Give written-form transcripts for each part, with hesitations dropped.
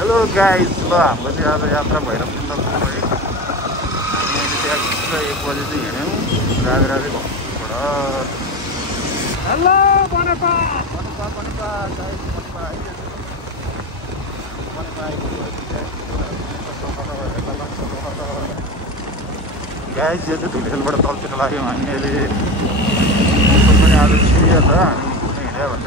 Hello guys, ल हाम्रो चाहिँ आज यात्रा भैरव कुण्ड है। हामी त्यहाँ 1 बजे चाहिँ हिँड्यौँ राधे राधे घरबाट। हेलो बनेपा गाइस, यो चाहिँ धुलिखेलबाट तलतिर लाग्यौँ हामी अहिले। पनि आज सिरियल छ, हामी हिँड्यो भन्छ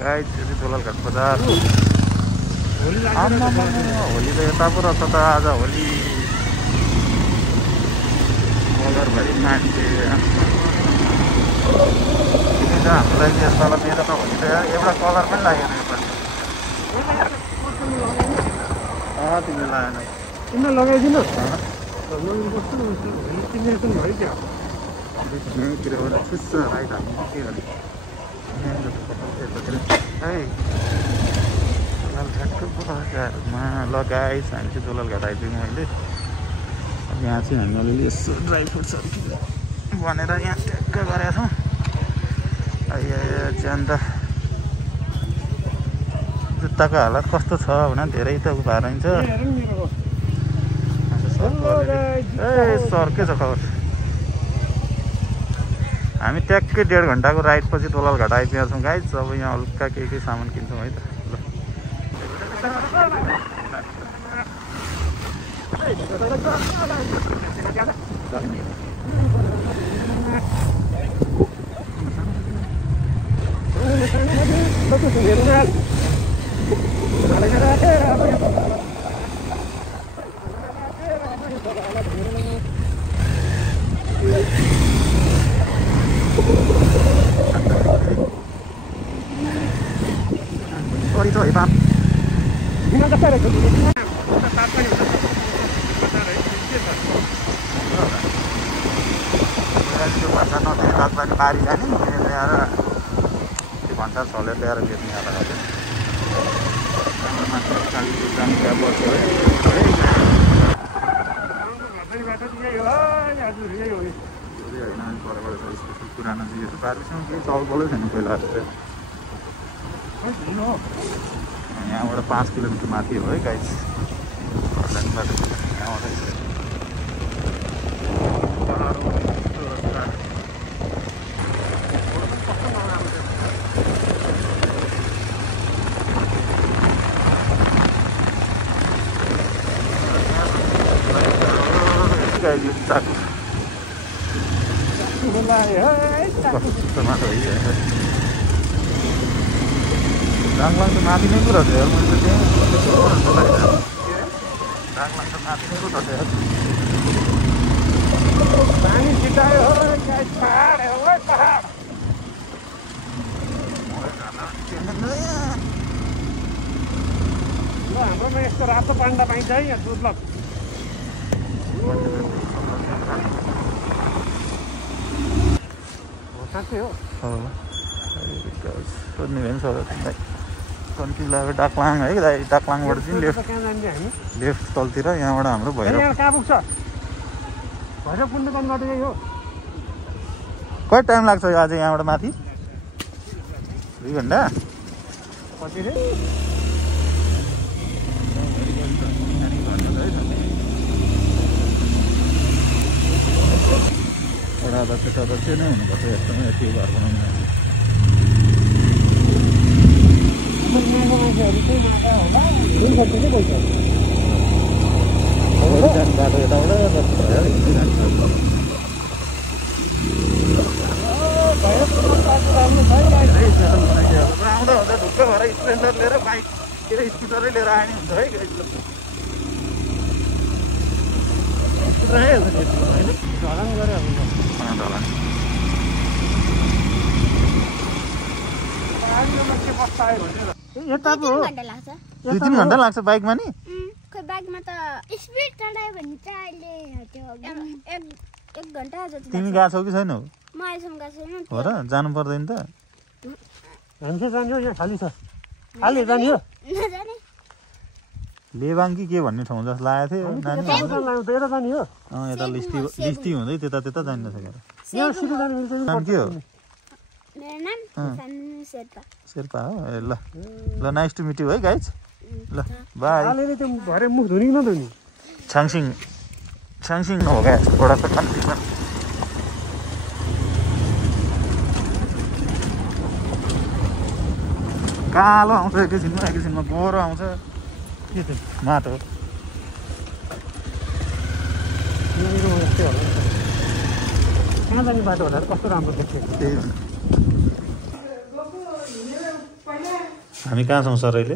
गाइस, यो चाहिँ दोलालघाट बजार। होली त यता पो रहेछ त आज। होली कलरभरि मान्छे हामीलाई यसपाल मेरो त होली त एउटा कलर पनि लागेन यसपालि। तिमीले लागेन? तिमीले लगाइदिनु ल गाइस, हामी चाहिँ दोलालघाट आइपुग्यौँ अहिले। यहाँ चाहिँ हामी अलिअलि यसो ड्राई फ्रुट्सहरू भनेर यहाँ ट्याक्क गरेका छौँ। चाहिँ अन्त जुत्ताको हालत कस्तो छ भने धेरै त भएर हुन्छ। सर के छ खबर? हामी ट्याक्कै 1.5 घन्टाको राइडपछि दोलालघाट आइपुगेका छौँ गाइस। अब यहाँ हल्का के सामान किन्छौँ है त। ल sorry Pak. भाषा नदिने तात्पानी पारी जाने ल्याएर त्यो भन्सार छलेर ल्याएर बेच्ने आएर पुरानो चिजहरू पारिसँग केही चलबलै छैन पहिला जस्तो। यहाँबाट 5 किलोमिटर माथि हो है गाइस। चाकु डाङलाङ त माथि नै पो रहेछ यार। मैले त डाङलाङ त माथि नै पो रहेछ यार। पानी छिटायो पहाड हो पहाड। ल हाम्रोमा यस्तो रातो पान्डा पाइन्छ है यहाँ दुर्लभ। साँच्चै हो कन्किलाबाट डाकलाङ है दाइ। डाकलाङबाट चाहिँ लेफ्ट तलतिर यहाँबाट हाम्रो भैरव। कहाँ पुग्छ? भैरव कुण्ड जाने बाटो यही हो। कति टाइम लाग्छ आज यहाँबाट माथि? 2 घन्टा पछि सदस्य नै हुनुपर्छ यस्तोमा यति घर बनाउनु। बाटो यताबाट ढुक्क भएर स्प्लेन्डर लिएर बाइक स्कुटरै लिएर आउने हुन्छ है। ढलान गरे ढलान यता पो 2-3 घन्टा लाग्छ बाइकमा नि खोइ बाइकमा त स्पिड चढायो भने चाहिँ अहिले त्यो 1 घन्टा जति तिमी गएको छौ कि छैनौ म अहिलेसम्म गएको छैन हो र जानु पर्दैन त हामी चाहिँ जाने हो यहाँ खाली छ खाली जाने हो नजाने लेबाङ कि के भन्ने ठाउँ जस्तो लागेको थियो नानी यता जाने हो यता लिस्टी हुँदै त्यता जान्न सकेर यहाँ सिधै जानु मिल्छ नाम के हो मेरो नाम सानु शेर्पा शेर्पा हो ए ल ल नाइस टु मिट यु है गाइज ल बाई हालेले त्यो भरे मुख धुनी नधुनी छाङसिङ हो क्या एउटा त कन्ट्री कालो आउँछ एकैछिनमा गोरो आउँछ के त्यो माटो कहाँ जाने बाटो होला कस्तो राम्रो देख्छ त्यही हो हामी कहाँ छौँ सर अहिले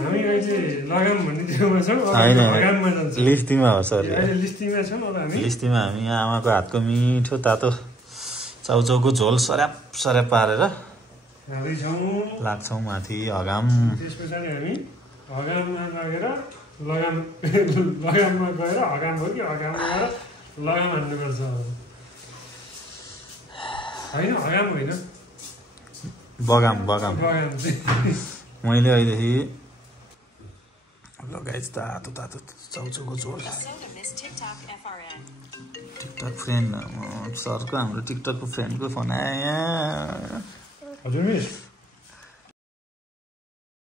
हामी अहिले लगाम भन्ने ठाउँमा छौँ होइन लगाममा जान्छौँ लिस्टीमा हो सर अहिले लिस्टीमा छौँ अब हामी लिस्टीमा हामी यहाँ आमाको हातको मिठो तातो चाउचाउको झोल सऱ्याप पारेर खाँदैछौँ लाग्छौँ माथि हगाम त्यस पछाडि हामी हगाममा लगेर लगाममा गएर हगाम हो कि हगाममा गएर लगाम हान्नुपर्छ होइन हगाम होइन बगाम बगाम चाहिँ मैले अहिलेदेखि लगाइज तातो चाउचाउको झोल टिकटक फ्रेन्ड सरको हाम्रो टिकटकको फ्रेन्डको फोन आयो हजुर मिस